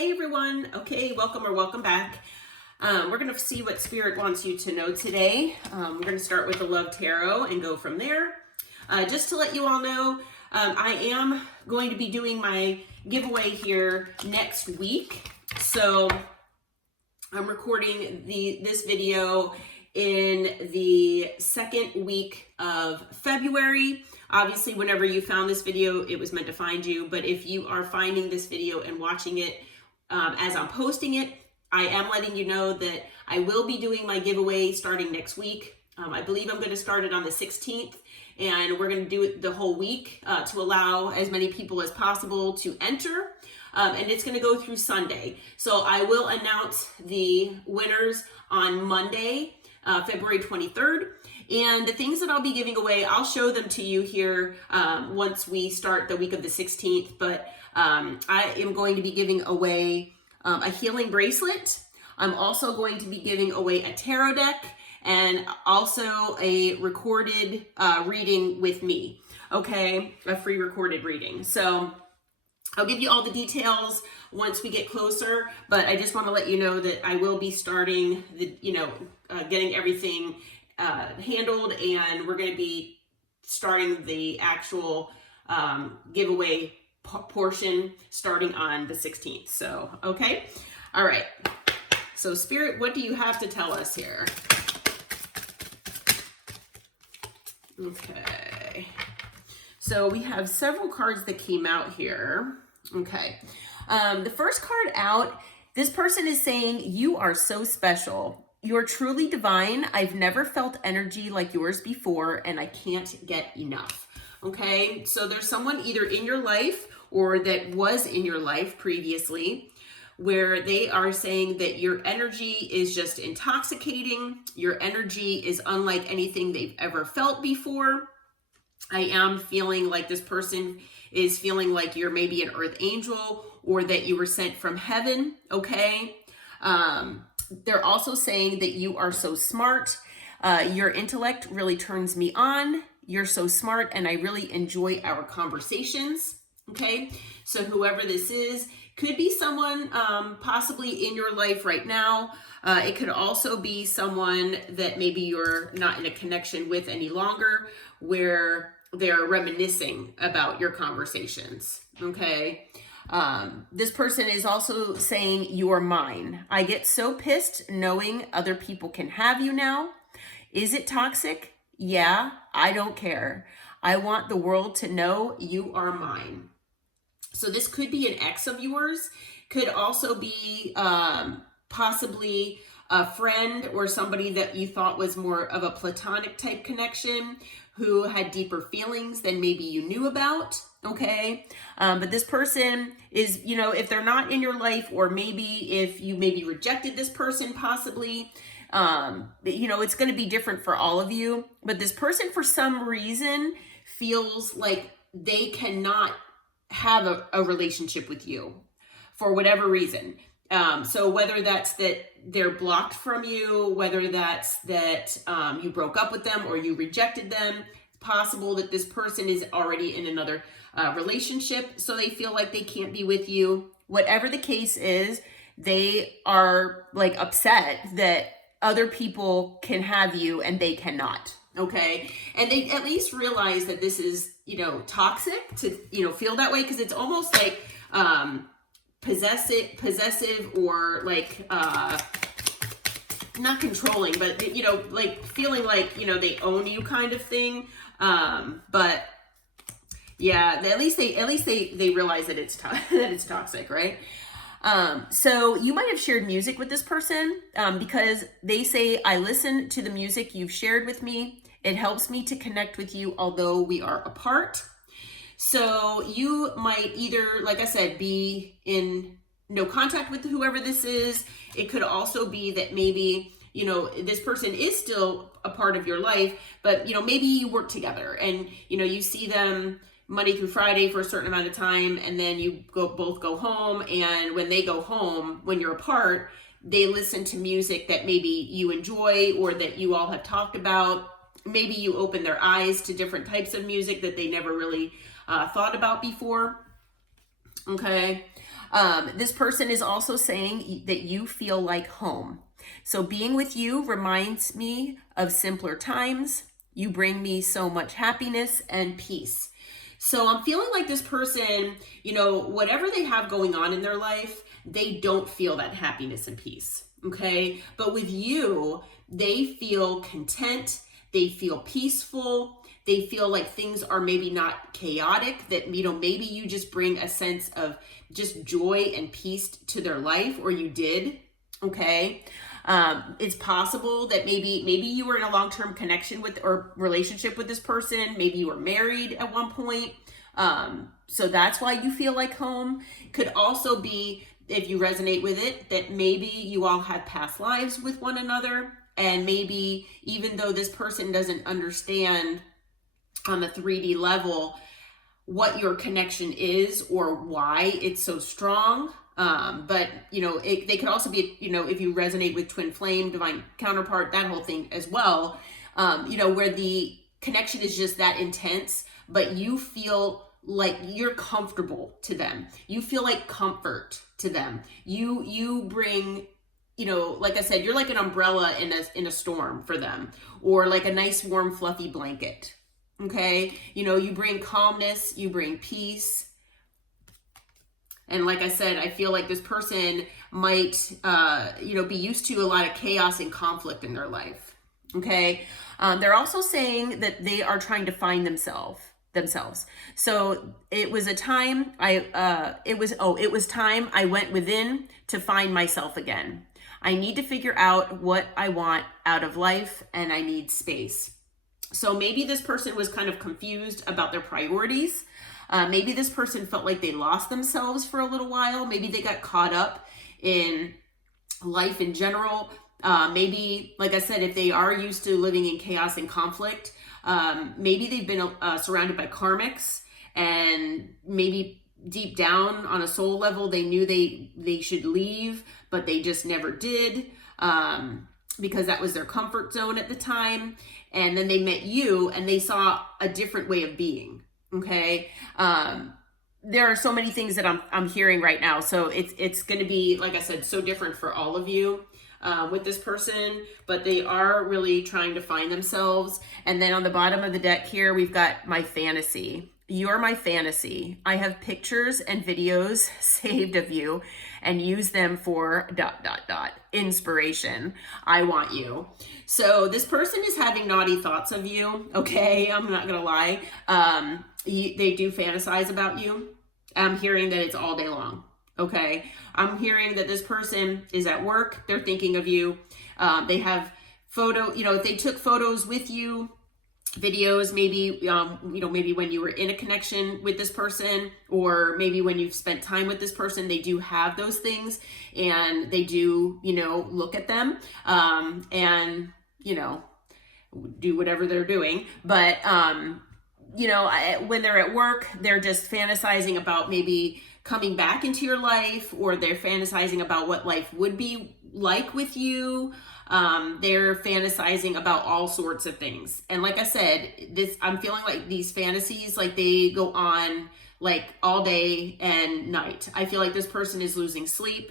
Hey everyone. Okay, welcome or welcome back. We're going to see what Spirit wants you to know today. We're going to start with the Love Tarot and go from there. Just to let you all know, I am going to be doing my giveaway here next week. So I'm recording this video in the second week of February. Obviously, whenever you found this video, it was meant to find you. But if you are finding this video and watching it as I'm posting it, I am letting you know that I will be doing my giveaway starting next week. I believe I'm going to start it on the 16th, and we're going to do it the whole week to allow as many people as possible to enter. And it's going to go through Sunday. So I will announce the winners on Monday, February 23rd. And the things that I'll be giving away, I'll show them to you here once we start the week of the 16th. But I am going to be giving away a healing bracelet. I'm also going to be giving away a tarot deck and also a recorded reading with me. Okay, a free recorded reading. So I'll give you all the details once we get closer, but I just want to let you know that I will be starting the, getting everything handled, and we're going to be starting the actual giveaway portion starting on the 16th. So, okay. All right. So Spirit, what do you have to tell us here? Okay. So we have several cards that came out here. Okay. The first card out, this person is saying, you are so special. You're truly divine. I've never felt energy like yours before, and I can't get enough. Okay. So there's someone either in your life or that was in your life previously where they are saying that your energy is just intoxicating. Your energy is unlike anything they've ever felt before. I am feeling like this person is feeling like you're maybe an earth angel or that you were sent from heaven, okay? They're also saying that you are so smart. Your intellect really turns me on. You're so smart, and I really enjoy our conversations, okay? So whoever this is, could be someone possibly in your life right now. It could also be someone that maybe you're not in a connection with any longer, where they're reminiscing about your conversations, okay? This person is also saying, you are mine. I get so pissed knowing other people can have you now. Is it toxic? Yeah, I don't care. I want the world to know you are mine. So this could be an ex of yours, could also be possibly a friend or somebody that you thought was more of a platonic type connection who had deeper feelings than maybe you knew about, okay? But this person is, if they're not in your life, or maybe if you maybe rejected this person possibly, it's going to be different for all of you. But this person, for some reason, feels like they cannot have a relationship with you for whatever reason. So whether that's that they're blocked from you, whether that's that you broke up with them or you rejected them, it's possible that this person is already in another relationship, so they feel like they can't be with you. Whatever the case is, they are like upset that other people can have you and they cannot. Okay. And they at least realize that this is, toxic to, feel that way. Cause it's almost like, possessive or like, not controlling, but like feeling like, they own you kind of thing. But yeah, at least they realize that it's, that it's toxic. Right. So you might have shared music with this person, because they say, I listen to the music you've shared with me. It helps me to connect with you, although we are apart. So you might either, like I said, be in no contact with whoever this is. It could also be that maybe, this person is still a part of your life, but, maybe you work together and, you see them Monday through Friday for a certain amount of time, and then you both go home. And when they go home, when you're apart, they listen to music that maybe you enjoy or that you all have talked about. Maybe you open their eyes to different types of music that they never really thought about before. Okay. This person is also saying that you feel like home. So being with you reminds me of simpler times. You bring me so much happiness and peace. So I'm feeling like this person, you know, whatever they have going on in their life, they don't feel that happiness and peace. Okay. But with you, they feel content. They feel peaceful. They feel like things are maybe not chaotic, that, you know, maybe you just bring a sense of just joy and peace to their life, or you did. Okay. It's possible that maybe you were in a long-term connection with or relationship with this person. Maybe you were married at one point. So that's why you feel like home. Could also be, if you resonate with it, that maybe you all had past lives with one another. And maybe even though this person doesn't understand on the 3D level what your connection is or why it's so strong, but you know, they could also be, you know, if you resonate with twin flame, divine counterpart, that whole thing as well, you know, where the connection is just that intense, but you feel like you're comfortable to them. You feel like comfort to them. You bring, you know, like I said, you're like an umbrella in a storm for them, or like a nice warm fluffy blanket. Okay, you know, you bring calmness, you bring peace. And like I said, I feel like this person might, you know, be used to a lot of chaos and conflict in their life. Okay. They're also saying that they are trying to find themselves. So it was a time it was time I went within to find myself again. I need to figure out what I want out of life, and I need space. So maybe this person was kind of confused about their priorities. Maybe this person felt like they lost themselves for a little while. Maybe they got caught up in life in general. Maybe, like I said, if they are used to living in chaos and conflict, maybe they've been surrounded by karmics, and maybe deep down on a soul level, they knew they should leave, but they just never did. Because that was their comfort zone at the time. And then they met you and they saw a different way of being. Okay. There are so many things that I'm hearing right now. So it's going to be, like I said, so different for all of you with this person, but they are really trying to find themselves. And then on the bottom of the deck here, we've got my fantasy. You're my fantasy. I have pictures and videos saved of you and use them for ... inspiration. I want you. So this person is having naughty thoughts of you. Okay, I'm not gonna lie. They do fantasize about you. I'm hearing that it's all day long. Okay, I'm hearing that this person is at work. They're thinking of you. They have you know, if they took photos with you, videos, maybe, you know, maybe when you were in a connection with this person, or maybe when you've spent time with this person, they do have those things, and they do, you know, look at them, and, you know, do whatever they're doing. But, you know, when they're at work, they're just fantasizing about maybe coming back into your life, or they're fantasizing about what life would be like with you. They're fantasizing about all sorts of things. And like I said, I'm feeling like these fantasies, like they go on like all day and night. I feel like this person is losing sleep.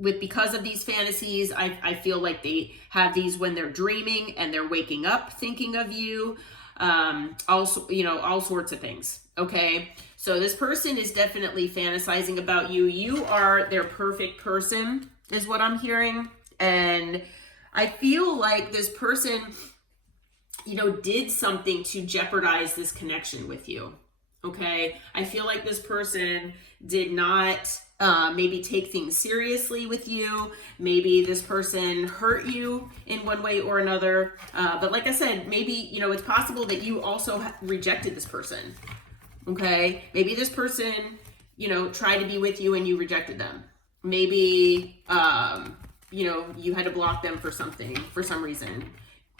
Because of these fantasies, I feel like they have these when they're dreaming, and they're waking up thinking of you. Also, you know, all sorts of things. Okay. So this person is definitely fantasizing about you. You are their perfect person, is what I'm hearing. And I feel like this person, you know, did something to jeopardize this connection with you. Okay. I feel like this person did not maybe take things seriously with you. Maybe this person hurt you in one way or another. But like I said, maybe, you know, it's possible that you also rejected this person. Okay. Maybe this person, you know, tried to be with you and you rejected them. Maybe, you know, you had to block them for something, for some reason.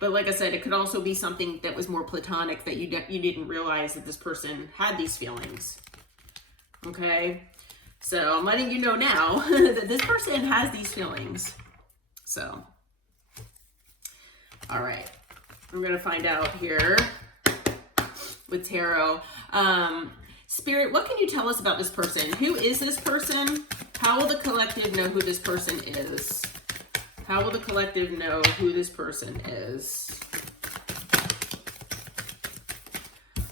But like I said, it could also be something that was more platonic, that you didn't realize that this person had these feelings. Okay. So I'm letting you know now that this person has these feelings. So, all right. I'm going to find out here with tarot. Spirit, what can you tell us about this person? Who is this person? How will the collective know who this person is? How will the collective know who this person is?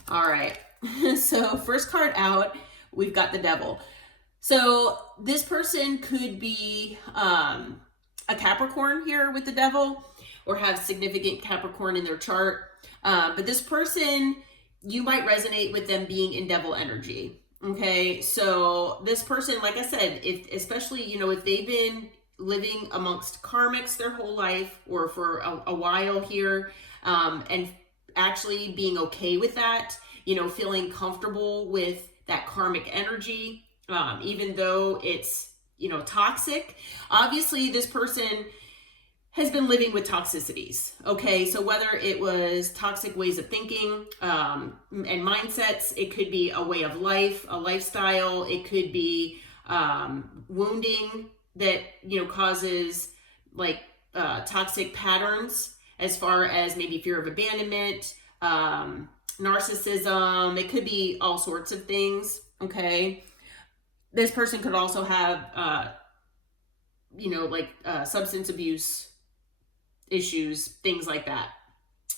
All right. So first card out, we've got the Devil. So this person could be a Capricorn here with the Devil, or have significant Capricorn in their chart. But this person, you might resonate with them being in Devil energy. Okay, so this person, like I said, especially, if they've been living amongst karmics their whole life, or for a while here, and actually being okay with that, feeling comfortable with that karmic energy, even though it's, toxic. Obviously, this person has been living with toxicities. Okay, so whether it was toxic ways of thinking and mindsets, it could be a way of life, a lifestyle, it could be wounding that causes like toxic patterns, as far as maybe fear of abandonment, narcissism. It could be all sorts of things. Okay, this person could also have substance abuse issues, things like that.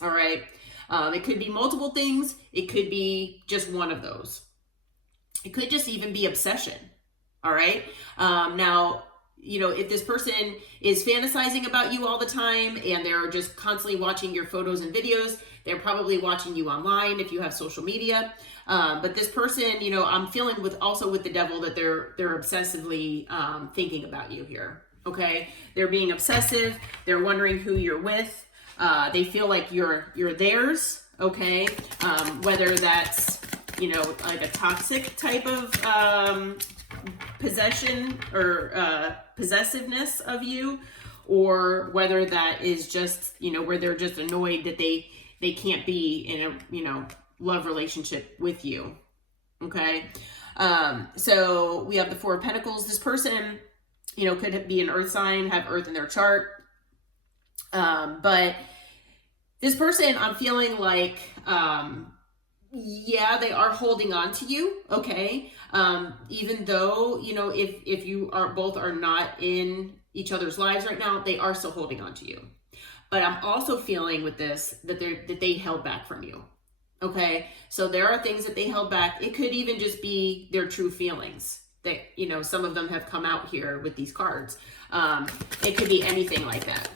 All right. It could be multiple things. It could be just one of those. It could just even be obsession. All right. Now, if this person is fantasizing about you all the time and they're just constantly watching your photos and videos, they're probably watching you online if you have social media. But this person, I'm feeling with the Devil that they're obsessively thinking about you here. Okay, they're being obsessive. They're wondering who you're with. They feel like you're theirs. Okay, whether that's like a toxic type of possession or possessiveness of you, or whether that is just where they're just annoyed that they can't be in a love relationship with you. Okay, so we have the Four of Pentacles. This person could be an earth sign, have earth in their chart. But this person, I'm feeling like, yeah, they are holding on to you. Okay. Even though, if you both are not in each other's lives right now, they are still holding on to you. But I'm also feeling with this, that they held back from you. Okay. So there are things that they held back. It could even just be their true feelings. That, some of them have come out here with these cards. It could be anything like that.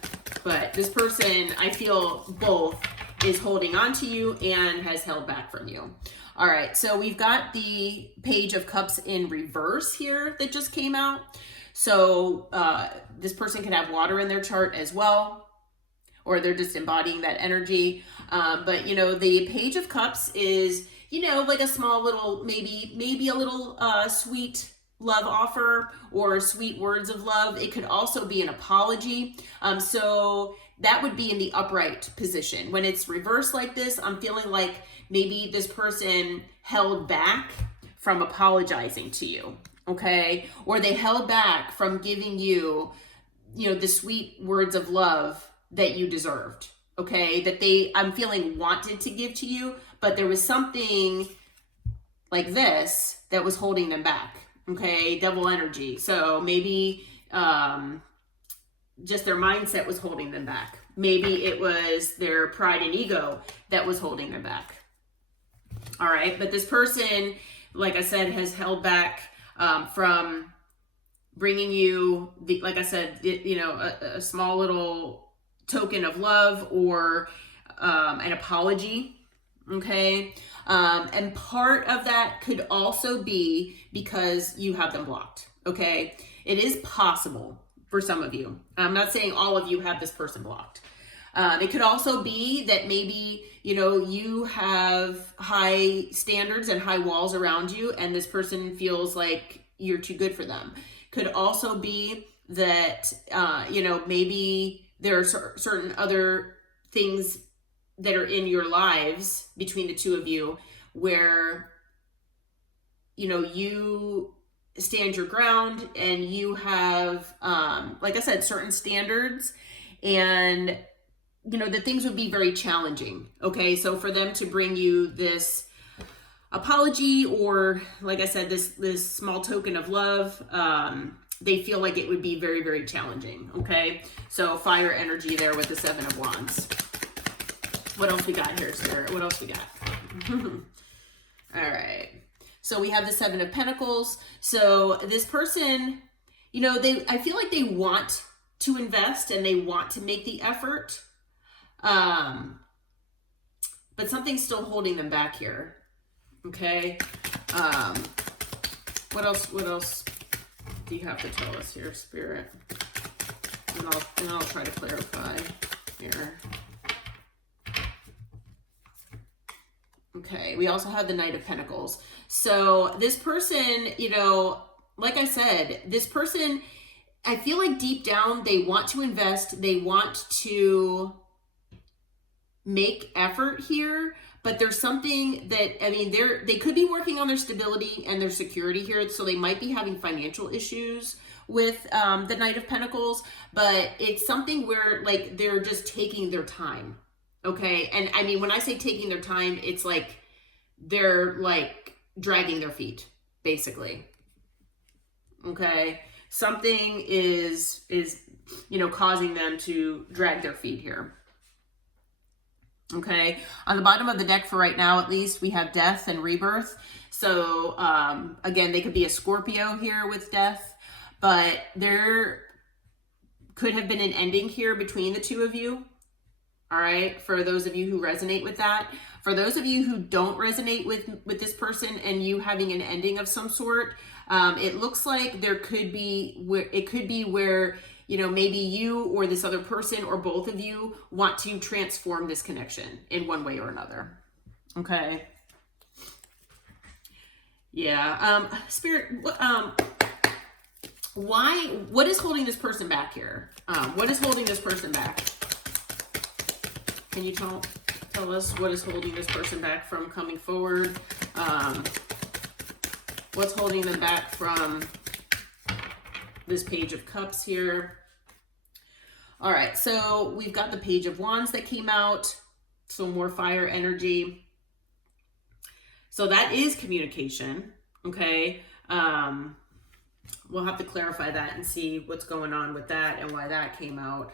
But this person, I feel both, is holding on to you and has held back from you. All right, so we've got the Page of Cups in reverse here that just came out. So this person can have water in their chart as well, or they're just embodying that energy. But, the Page of Cups is, like a small little, maybe a little sweet love offer or sweet words of love. It could also be an apology. So that would be in the upright position. When it's reversed like this, I'm feeling like maybe this person held back from apologizing to you. Okay. Or they held back from giving you, the sweet words of love that you deserved. Okay. That I'm feeling wanted to give to you, but there was something like this that was holding them back. Okay, Devil energy. So maybe just their mindset was holding them back. Maybe it was their pride and ego that was holding them back. All right, but this person, like I said, has held back from bringing you, a small little token of love or an apology. Okay. And part of that could also be because you have them blocked. Okay. It is possible for some of you. I'm not saying all of you have this person blocked. It could also be that maybe, you have high standards and high walls around you, and this person feels like you're too good for them. Could also be that, maybe there are certain other things that are in your lives between the two of you where, you stand your ground and you have, like I said, certain standards, and, that things would be very challenging. Okay. So for them to bring you this, apology, or like I said, this small token of love, they feel like it would be very, very challenging. Okay, so fire energy there with the Seven of Wands. What else we got here, Spirit? What else we got? All right. So we have the Seven of Pentacles. So this person, you know, I feel like they want to invest and they want to make the effort. But something's still holding them back here. Okay. What else do you have to tell us here, Spirit? And I'll try to clarify here. Okay, we also have the Knight of Pentacles. So this person, you know, like I said, this person, I feel like deep down, they want to invest. They want to make effort here, but there's something that, I mean, they could be working on their stability and their security here. So they might be having financial issues with the Knight of Pentacles, but it's something where like they're just taking their time. Okay. And I mean, when I say taking their time, it's like they're like dragging their feet, basically. Okay. Something is, you know, causing them to drag their feet here. Okay. On the bottom of the deck for right now, at least, we have death and rebirth. So, again, they could be a Scorpio here with death, but there could have been an ending here between the two of you. All right, for those of you who resonate with that. For those of you who don't resonate with this person and you having an ending of some sort, it looks like there could be where, you know, maybe you or this other person or both of you want to transform this connection in one way or another. Okay. Yeah. Spirit, what is holding this person back here? What is holding this person back? Can you tell us what is holding this person back from coming forward? What's holding them back from this Page of Cups here? All right, so we've got the Page of Wands that came out. So more fire energy. So that is communication, okay? We'll have to clarify that and see what's going on with that and why that came out.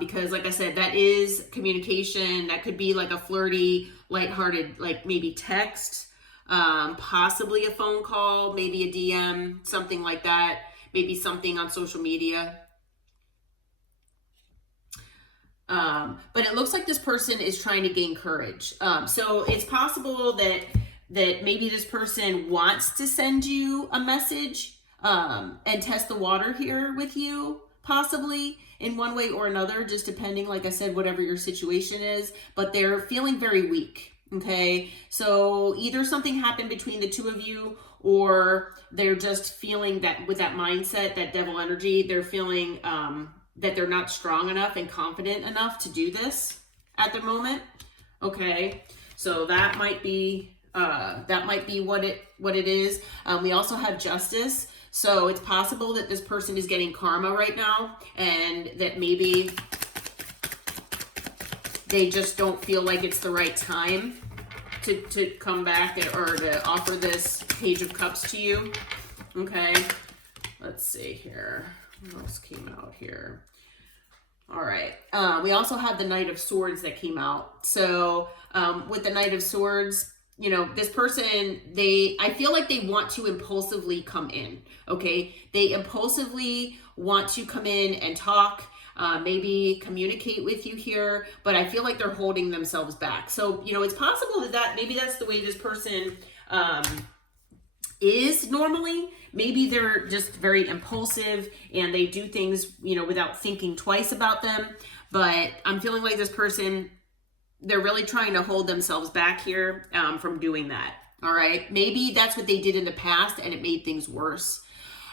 Because like I said, that is communication. That could be like a flirty, lighthearted, like maybe text, possibly a phone call, maybe a DM, something like that. Maybe something on social media. But it looks like this person is trying to gain courage. So it's possible that maybe this person wants to send you a message, and test the water here with you, possibly in one way or another, just depending, like I said, whatever your situation is, but they're feeling very weak. Okay. So either something happened between the two of you, or they're just feeling that with that mindset, that devil energy, they're feeling, that they're not strong enough and confident enough to do this at the moment. Okay. So that might be what it is. We also have Justice. So it's possible that this person is getting karma right now, and that maybe they just don't feel like it's the right time to come back or to offer this Page of Cups to you. Okay. Let's see here. What else came out here? All right. We also have the Knight of Swords that came out. So with the Knight of Swords, you know, this person, I feel like they want to impulsively come in, okay? They impulsively want to come in and talk, maybe communicate with you here, but I feel like they're holding themselves back. So, you know, it's possible that maybe that's the way this person is normally. Maybe they're just very impulsive and they do things, you know, without thinking twice about them. But I'm feeling like this person, they're really trying to hold themselves back here from doing that. All right. Maybe that's what they did in the past and it made things worse.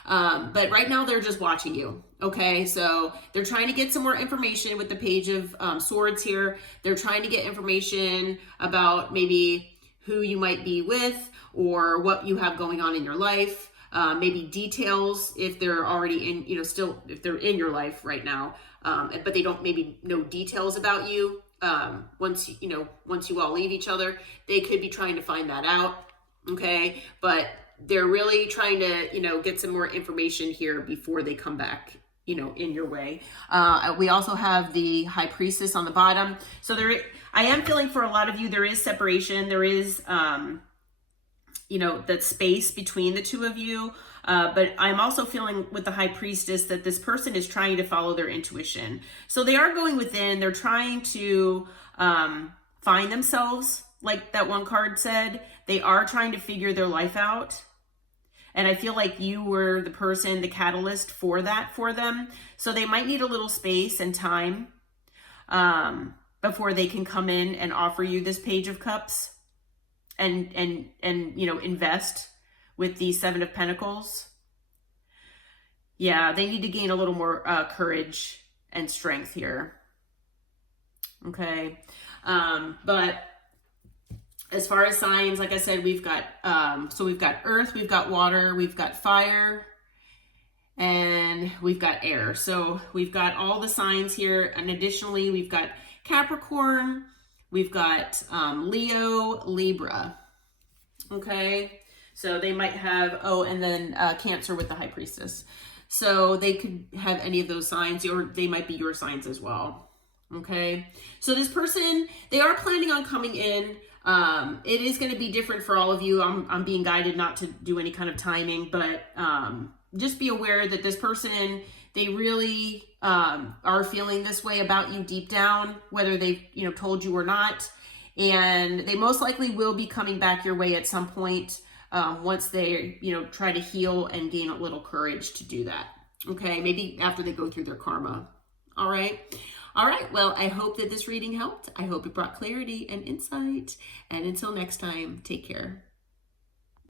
But right now they're just watching you. Okay. So they're trying to get some more information with the Page of Swords here. They're trying to get information about maybe who you might be with or what you have going on in your life. Maybe details if they're already in, you know, still, if they're in your life right now, but they don't maybe know details about you. Once you all leave each other, they could be trying to find that out. Okay. But they're really trying to, get some more information here before they come back, in your way. We also have the high priestess on the bottom. So I am feeling for a lot of you, there is separation. There is, that space between the two of you. But I'm also feeling with the high priestess that this person is trying to follow their intuition. So they are going within, they're trying to find themselves, like that one card said. They are trying to figure their life out. And I feel like you were the person, the catalyst for that for them. So they might need a little space and time before they can come in and offer you this Page of Cups and invest with the Seven of Pentacles. Yeah, they need to gain a little more courage and strength here. Okay. But as far as signs, like I said, we've got earth, we've got water, we've got fire, and we've got air. So we've got all the signs here. And additionally, we've got Capricorn, we've got Leo, Libra. Okay. So they might have, and then Cancer with the high priestess. So they could have any of those signs, or they might be your signs as well. Okay. So this person, they are planning on coming in. It is going to be different for all of you. I'm being guided not to do any kind of timing, but just be aware that this person, they really are feeling this way about you deep down, whether they've told you or not. And they most likely will be coming back your way at some point once they try to heal and gain a little courage to do that. Okay, maybe after they go through their karma. All right. Well, I hope that this reading helped. I hope it brought clarity and insight. And until next time, take care.